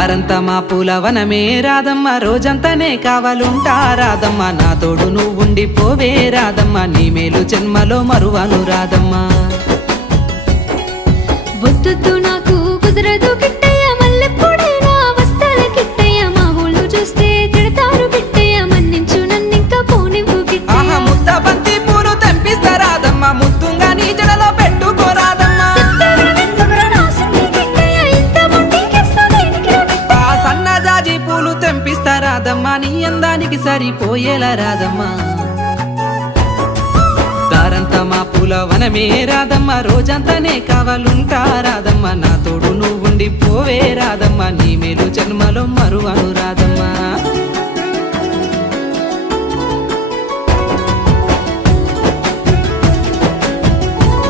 దారంతా మా పూలవనమే రాధమ్మ, రోజంతానే కావాలుంటా రాధమ్మ, నా తోడు నువ్వుండి పోవే రాధమ్మ, నీ మేలు జన్మలో మరువను రాధమ్మ. వద్దు నాకు కుదరదు కిట్టయ్య, మల్లెప్పుడైనా వస్తాల కిట్టయ్య, మా ఊళ్ళు చూస్తే తిడతారు కిట్టయ్య, మన్నించు నన్నింకా పోనివ్వు కిట్టయ్య. ముద్ద బంతి పూలు తెంపిస్తా రాధమ్మ, ముద్దుంగా నీ జడలో పెట్టుకో రాధమ్మ. సన్నజాజి పూలు తెంపిస్తా రాధమ్మ, నీ అందానికి సరిపోయేలా రాధమ్మ. దారంతా మా పూలవనమే రాధమ్మ, రోజంతానే కావాలుంటా రాధమ్మ, నా తోడు నువ్వుండి పోవే రాధమ్మ, నీ మేలు జన్మలో మరువను రాధమ్మ.